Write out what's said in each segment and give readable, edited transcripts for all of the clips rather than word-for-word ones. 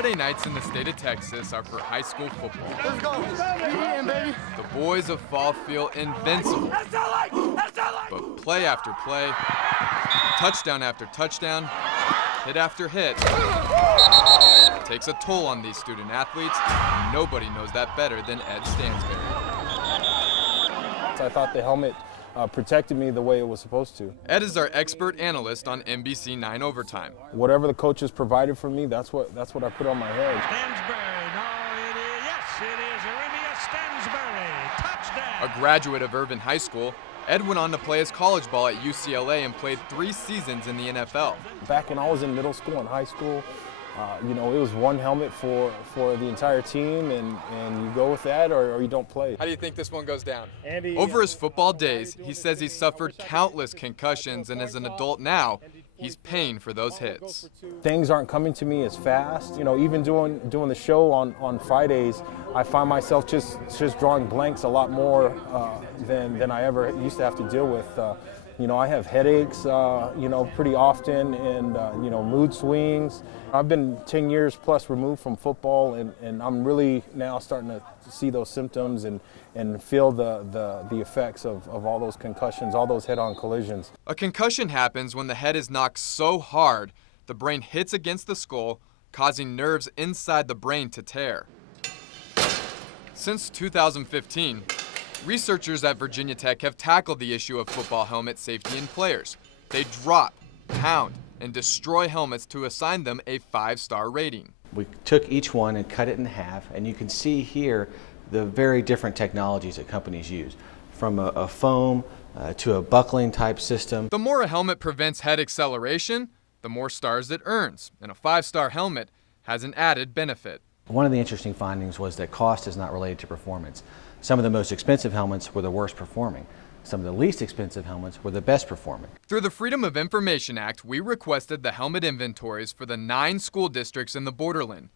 Friday nights in the state of Texas are for high school football. Let's go. Baby. The boys of fall feel invincible. But play after play, touchdown after touchdown, hit after hit, takes a toll on these student athletes. Nobody knows that better than Ed Stansberry. I thought the helmet protected me the way it was supposed to. Ed is our expert analyst on NBC 9 Overtime. Whatever the coaches provided for me, that's what I put on my head. Stansberry, no, it is, yes, it is Emmy Stansberry, touchdown. A graduate of Irvin High School, Ed went on to play his college ball at UCLA and played 3 seasons in the NFL. Back when I was in middle school and high school, it was one helmet for the entire team, and you go with that or you don't play. How do you think this one goes down? Andy, Over his football days, he says he's suffered countless concussions, and as an adult now, he's paying for those hits. Things aren't coming to me as fast. Even doing the show on Fridays, I find myself just drawing blanks a lot more than I ever used to have to deal with. I have headaches, pretty often, and, mood swings. I've been 10 years plus removed from football, and I'm really now starting to see those symptoms and feel the effects of all those concussions, all those head-on collisions. A concussion happens when the head is knocked so hard, the brain hits against the skull, causing nerves inside the brain to tear. Since 2015, researchers at Virginia Tech have tackled the issue of football helmet safety in players. They drop, pound, and destroy helmets to assign them a 5-star rating. We took each one and cut it in half, and you can see here the very different technologies that companies use, from a foam to a buckling type system. The more a helmet prevents head acceleration, the more stars it earns, and a 5-star helmet has an added benefit. One of the interesting findings was that cost is not related to performance. Some of the most expensive helmets were the worst performing. Some of the least expensive helmets were the best performing. Through the Freedom of Information Act, we requested the helmet inventories for the 9 school districts in the Borderland,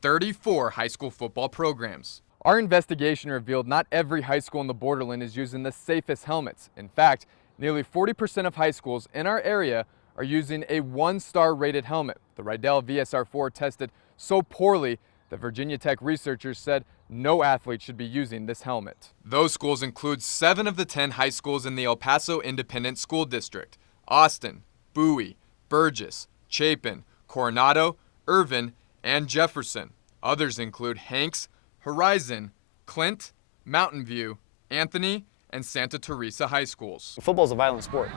34 high school football programs. Our investigation revealed not every high school in the Borderland is using the safest helmets. In fact, nearly 40% of high schools in our area are using a 1-star rated helmet. The Rydell VSR4 tested so poorly that Virginia Tech researchers said no athlete should be using this helmet. Those schools include 7 of the 10 high schools in the El Paso Independent School District: Austin, Bowie, Burgess, Chapin, Coronado, Irvin, and Jefferson. Others include Hanks, Horizon, Clint, Mountain View, Anthony, and Santa Teresa high schools. Football's a violent sport.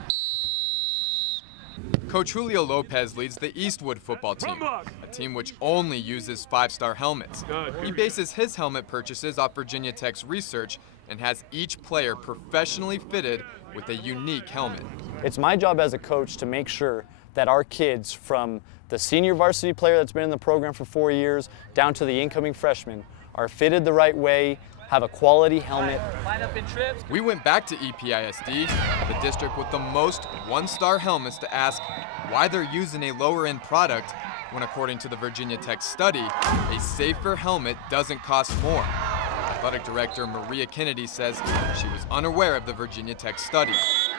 Coach Julio Lopez leads the Eastwood football team, a team which only uses 5-star helmets. He bases his helmet purchases off Virginia Tech's research and has each player professionally fitted with a unique helmet. It's my job as a coach to make sure that our kids, from the senior varsity player that's been in the program for 4 years down to the incoming freshman, are fitted the right way, have a quality helmet. We went back to EPISD, the district with the most 1-star helmets, to ask why they're using a lower-end product when, according to the Virginia Tech study, a safer helmet doesn't cost more. Athletic Director Maria Kennedy says she was unaware of the Virginia Tech study.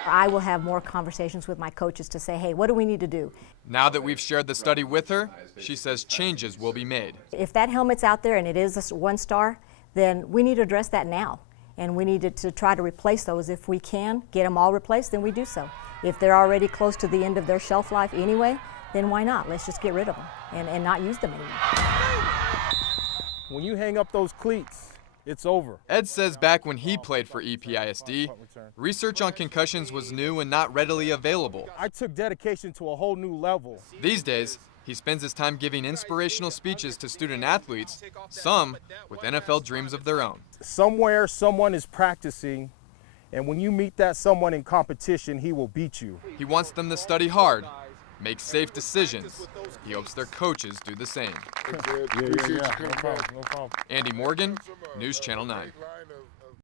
I will have more conversations with my coaches to say, hey, what do we need to do? Now that we've shared the study with her, she says changes will be made. If that helmet's out there and it is a 1-star, then we need to address that now. And we need to try to replace those. If we can get them all replaced, then we do so. If they're already close to the end of their shelf life anyway, then why not? Let's just get rid of them and not use them anymore. When you hang up those cleats, it's over. Ed says back when he played for EPISD, research on concussions was new and not readily available. I took dedication to a whole new level. These days, he spends his time giving inspirational speeches to student athletes, some with NFL dreams of their own. Somewhere, someone is practicing, and when you meet that someone in competition, he will beat you. He wants them to study hard, make safe decisions. He hopes their coaches do the same. Yeah. No problem. Andy Morgan, News Channel 9.